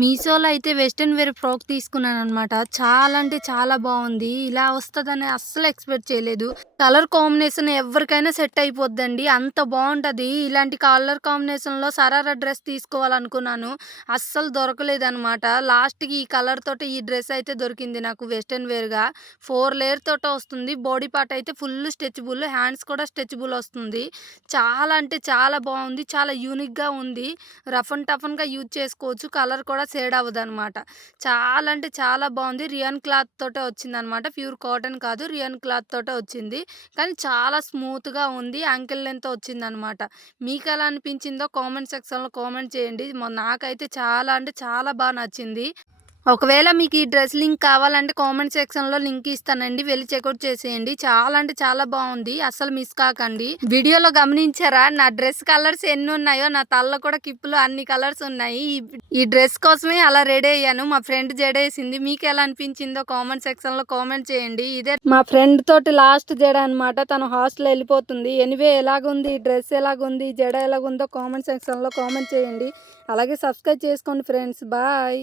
మీషోలో అయితే western wear frock తీసుకున్నాననమాట. చాలా అంటే చాలా బావుంది. ఇలా వస్తదని అస్సలు ఎక్స్‌పెక్ట్ చేయలేదు. కలర్ కాంబినేషన్ ఎవ్వరికైనా సెట్ అయిపోద్దండి. అంత బావుంటది. ఇలాంటి కలర్ కాంబినేషన్‌లో సరారా డ్రెస్ తీసుకోవాలనుకున్నాను. అస్సలు దొరకలేదనమాట. లాస్ట్‌కి ఈ కలర్ తోటి ఈ డ్రెస్ అయితే దొరికింది నాకు వెస్టర్న్ వేర్‌గా. 4 లేయర్ తోటే వస్తుంది. బాడీ పార్ట్ అయితే ఫుల్ స్ట్రెచబుల్. హ్యాండ్స్ కూడా స్ట్రెచబుల్ వస్తుంది. చాలా అంటే చాలా బావుంది. చాలా యూనిక్‌గా ఉంది. రఫ్ అండ్ టఫన్‌గా యూజ్ చేసుకోవచ్చు. కలర్ కూడా షేడ్ అవ్వదనమాట. చాలా అంటే చాలా బావుంది. రియాన్ క్లాత్ తోటే వచ్చిందనమాట. ప్యూర్ కాటన్ కాదు. రియాన్ క్లాత్ తోటే వచ్చింది. కానీ చాలా స్మూత్‌గా ఉంది. యాంకిల్ లెంత్ వచ్చిందనమాట. మీకెలా అనిపించిందో కామెంట్ సెక్షన్‌లో కామెంట్ చేయండి. నాకైతే చాలా అంటే చాలా నచ్చింది. ఒకవేళ మీకు ఈ డ్రెస్ లింక్ కావాలంటే కామెంట్ సెక్షన్‌లో లింక్ ఇస్తానండి. వెళ్లి చెక్‌ఔట్ చేసేయండి. చాలా అంటే చాలా బావుంది. అస్సలు మిస్ కాకండి. వీడియోలో గమనించారా? నా డ్రెస్ కలర్స్ ఎన్నున్నాయో, నా తలలో కూడా కిప్పులు అన్ని కలర్స్ ఉన్నాయి. ఈ డ్రెస్ కోసమే అలా రెడీ అయ్యాను. మా ఫ్రెండ్ జడేసింది. మీకెలా అనిపించిందో కామెంట్ సెక్షన్‌లో కామెంట్ చేయండి. ఇదే మా ఫ్రెండ్ తోటి లాస్ట్ జడ అనమాట. తను హాస్టల్ ఎళ్ళిపోతుంది. ఎనీవే ఎలాగుంది? ఈ డ్రెస్ ఎలాగుంది? ఈ జడ ఎలాగుందో కామెంట్ సెక్షన్‌లో కామెంట్ చేయండి. అలాగే సబ్స్క్రైబ్ చేసుకోండి ఫ్రెండ్స్. బాయ్.